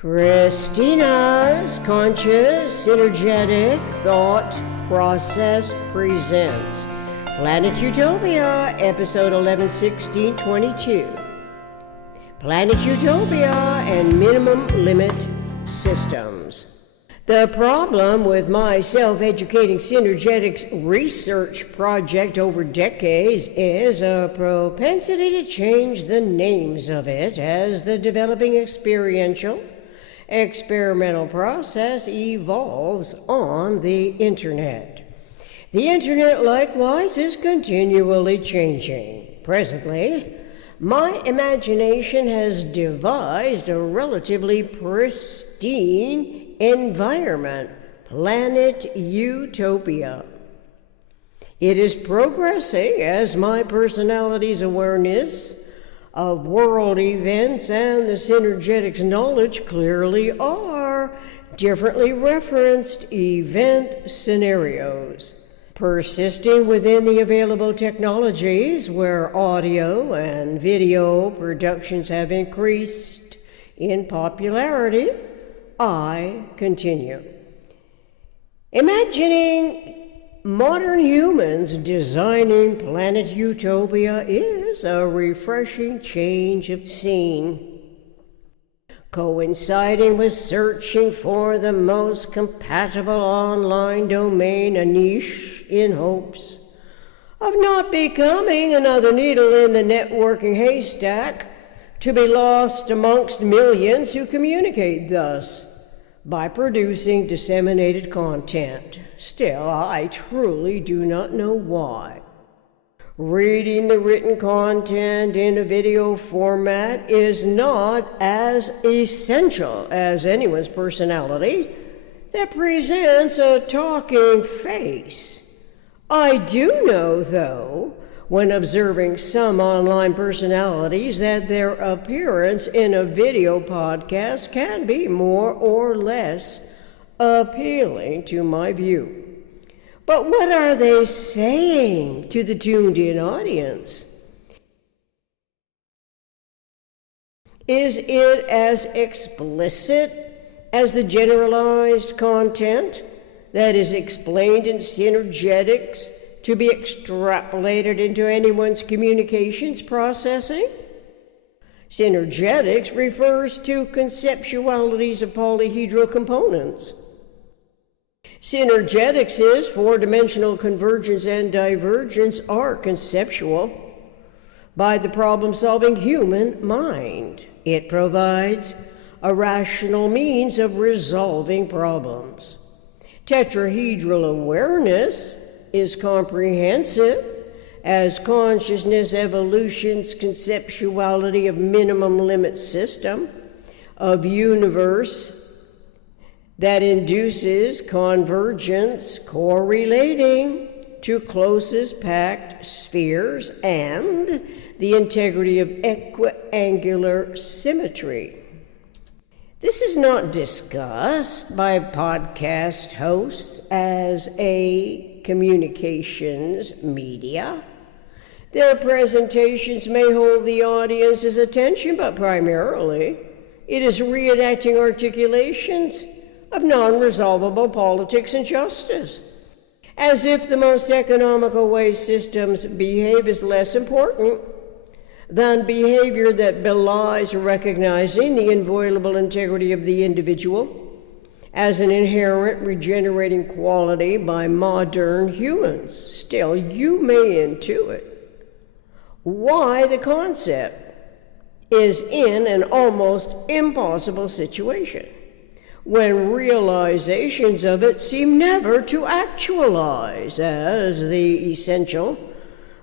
Christina's Conscious Synergetic Thought Process presents Planet Utopia, episode 111622. Planet Utopia and Minimum Limit Systems. The problem with my self-educating Synergetics research project over decades is a propensity to change the names of it as the developing experiential-experimental process evolves on the internet. The internet, likewise, is continually changing. Presently, my imagination has devised a relatively pristine environment, Planet Utopia. It is progressing as my personality's awareness of world events and the Synergetics knowledge clearly are differently referenced event scenarios. Persisting within the available technologies where audio and video productions have increased in popularity, I continue. Imagining modern humans designing Planet Utopia is a refreshing change of scene, coinciding with searching for the most compatible online domain, a niche in hopes of not becoming another needle in the networking haystack, to be lost amongst millions who communicate thus by producing disseminated content. Still, I truly do not know why. Reading the written content in a video format is not as essential as anyone's personality that presents a talking face. I do know, though, when observing some online personalities, that their appearance in a video podcast can be more or less appealing to my view. But what are they saying to the tuned-in audience? Is it as explicit as the generalized content that is explained in Synergetics to be extrapolated into anyone's communications processing? Synergetics refers to conceptualities of polyhedral components. Synergetics is four-dimensional convergence and divergence are conceptual by the problem-solving human mind. It provides a rational means of resolving problems. Tetrahedral awareness is comprehensive as consciousness evolution's conceptuality of minimum limit system of universe that induces convergence correlating to closest packed spheres and the integrity of equiangular symmetry. This is not discussed by podcast hosts as a communications media. Their presentations may hold the audience's attention, but primarily it is reenacting articulations of non-resolvable politics and justice, as if the most economical way systems behave is less important than behavior that belies recognizing the inviolable integrity of the individual as an inherent regenerating quality by modern humans. Still, you may intuit why the concept is in an almost impossible situation when realizations of it seem never to actualize, as the essential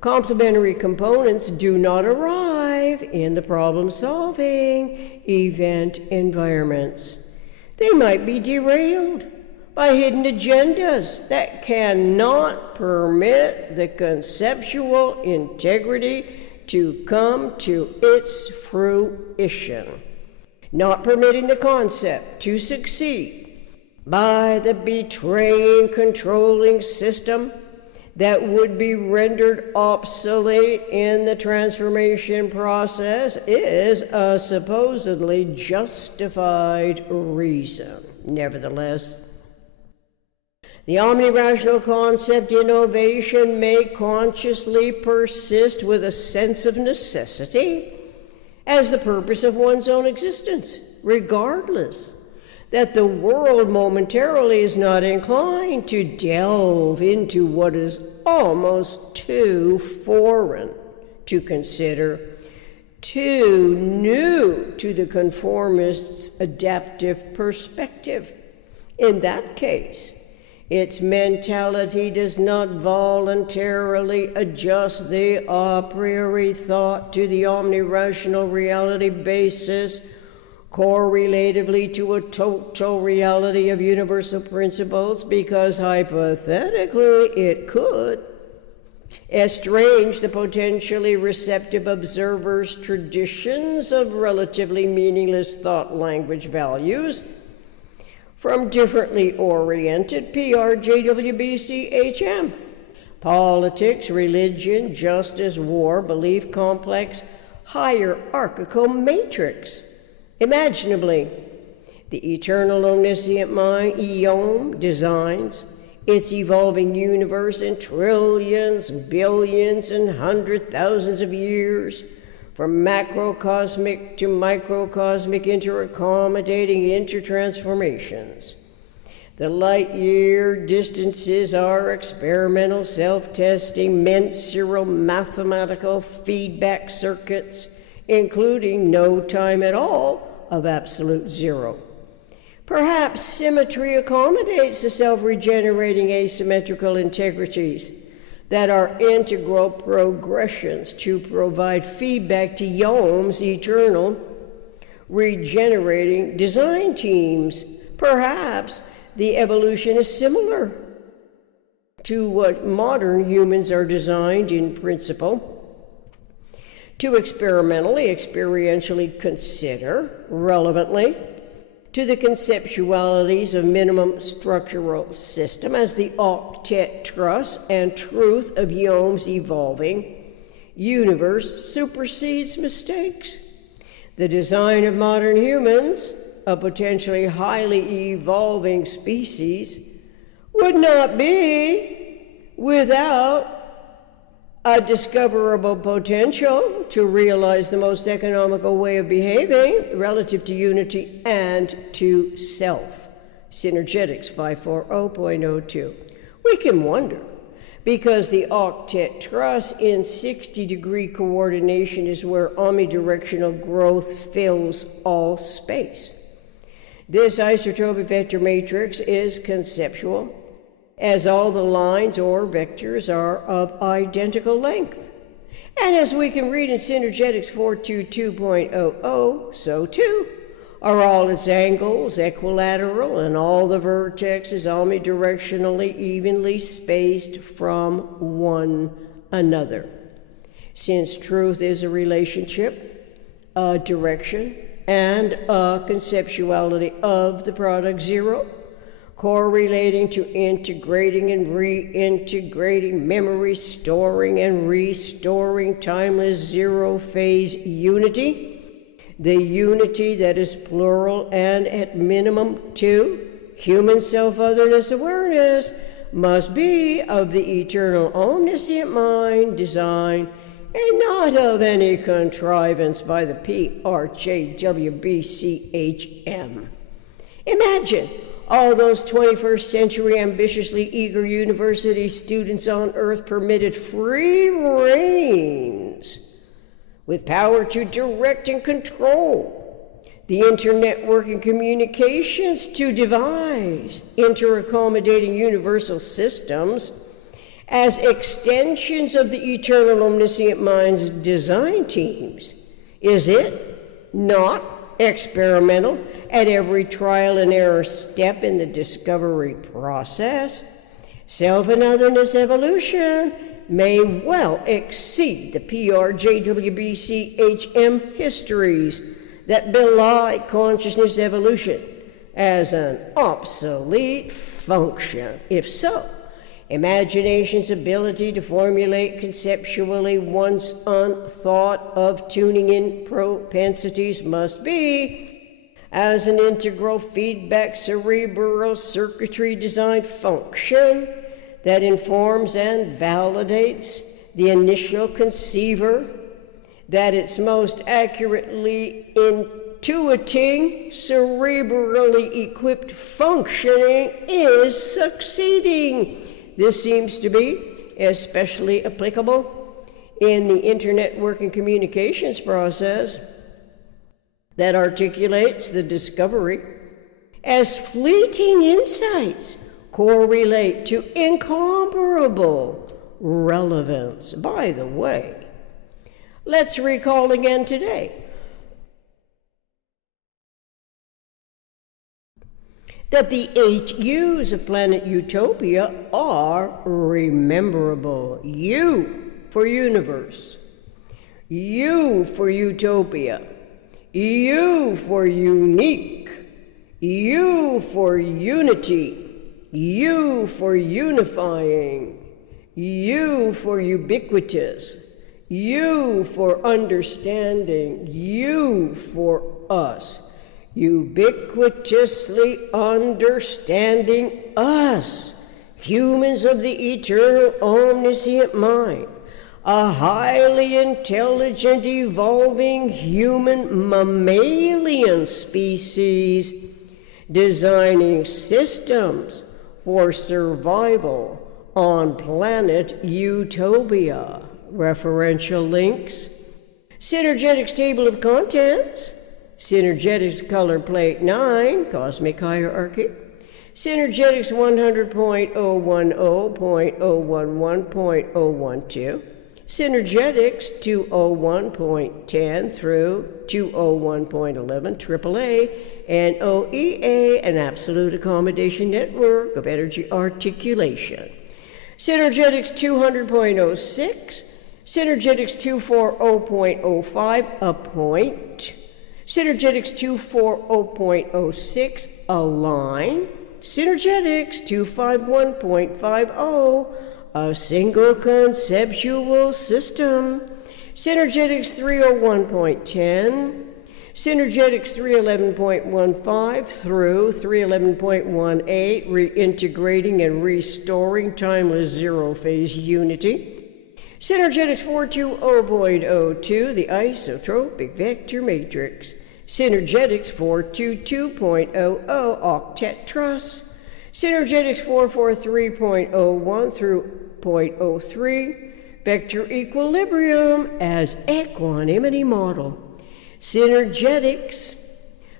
complementary components do not arrive in the problem-solving event environments. They might be derailed by hidden agendas that cannot permit the conceptual integrity to come to its fruition, not permitting the concept to succeed by the betraying, controlling system that would be rendered obsolete in the transformation process is a supposedly justified reason. Nevertheless, the omnirational concept innovation may consciously persist with a sense of necessity as the purpose of one's own existence, regardless that the world momentarily is not inclined to delve into what is almost too foreign to consider, too new to the conformist's adaptive perspective. In that case, its mentality does not voluntarily adjust the a priori thought to the omnirational reality basis, correlatively to a total reality of universal principles, because hypothetically it could estrange the potentially receptive observer's traditions of relatively meaningless thought language values from differently oriented PRJWBCHM. Politics, religion, justice, war, belief complex, hierarchical matrix. Imaginably, the eternal omniscient mind, Eom, designs its evolving universe in trillions, billions, and 100,000s of years, from macrocosmic to microcosmic interaccommodating intertransformations. The light-year distances are experimental, self-testing, mensural, mathematical feedback circuits, including no time at all of absolute zero. Perhaps symmetry accommodates the self-regenerating asymmetrical integrities that are integral progressions to provide feedback to Yom's eternal regenerating design teams. Perhaps the evolution is similar to what modern humans are designed in principle to experientially consider relevantly to the conceptualities of minimum structural system as the octet truss and truth of Yom's evolving universe supersedes mistakes. The design of modern humans, a potentially highly evolving species, would not be without a discoverable potential to realize the most economical way of behaving relative to unity and to self. Synergetics 540.02. We can wonder, because the octet truss in 60-degree coordination is where omnidirectional growth fills all space. This isotropic vector matrix is conceptual, as all the lines or vectors are of identical length. And as we can read in Synergetics 422.00, so too are all its angles equilateral and all the vertexes omnidirectionally evenly spaced from one another. Since truth is a relationship, a direction, and a conceptuality of the product zero, correlating to integrating and reintegrating memory, storing and restoring timeless zero-phase unity, the unity that is plural and at minimum two, human self-otherness awareness, must be of the eternal omniscient mind design and not of any contrivance by the PRJWBCHM. Imagine all those 21st century ambitiously eager university students on Earth permitted free reins with power to direct and control the internetwork and communications to devise interaccommodating universal systems as extensions of the eternal omniscient mind's design teams. Is it not experimental at every trial and error step in the discovery process? Self and otherness evolution may well exceed the PRJWBCHM histories that belie consciousness evolution as an obsolete function. If so, Imagination's ability to formulate conceptually once unthought of tuning in propensities must be, as an integral feedback cerebral circuitry design function that informs and validates the initial conceiver, that its most accurately intuiting, cerebrally equipped functioning is succeeding. This seems to be especially applicable in the internet working communications process that articulates the discovery as fleeting insights correlate to incomparable relevance. By the way, let's recall again today that the 8 U's of Planet Utopia are rememberable. U for universe, U for utopia, U for unique, U for unity, U for unifying, U for ubiquitous, U for understanding, U for us. Ubiquitously understanding us, humans of the eternal omniscient mind, a highly intelligent evolving human mammalian species, designing systems for survival on planet Utopia. Referential links: Synergetics table of contents, Synergetics color plate 9, cosmic hierarchy, Synergetics 100.010.011.012, Synergetics 201.10 through 201.11, AAA, and OEA, an absolute accommodation network of energy articulation. Synergetics 200.06, Synergetics 240.05, a point. Synergetics 240.06, align. Synergetics 251.50, a single conceptual system. Synergetics 301.10, Synergetics 311.15 through 311.18, reintegrating and restoring timeless zero-phase unity. Synergetics 420.02, the isotropic vector matrix. Synergetics 422.00, octet truss. Synergetics 443.01 through .03, vector equilibrium as equanimity model. Synergetics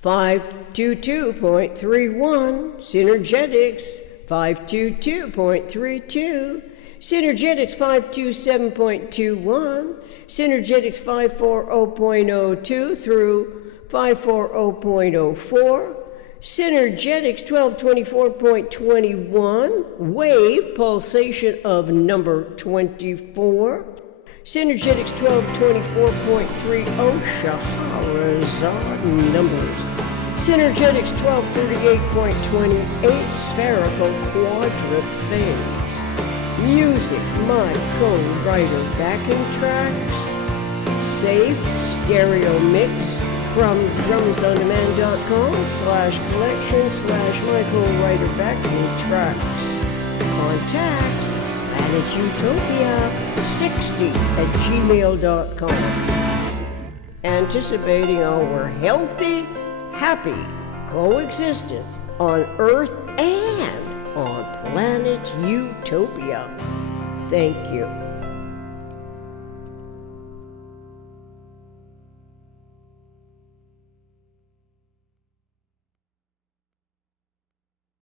522.31, Synergetics 522.32, Synergetics 527.21, Synergetics 540.02 through 540.04, Synergetics 1224.21, wave pulsation of number 24, Synergetics 1224.30, Shahrazad numbers, Synergetics 1238.28, spherical quadrant phase. Music, my co-writer backing tracks. Safe stereo mix from drumsondemand.com/collection/my co-writer backing tracks. Contact planetutopia60@gmail.com. Anticipating our healthy, happy coexistence on Earth and on Planet Utopia. Thank you.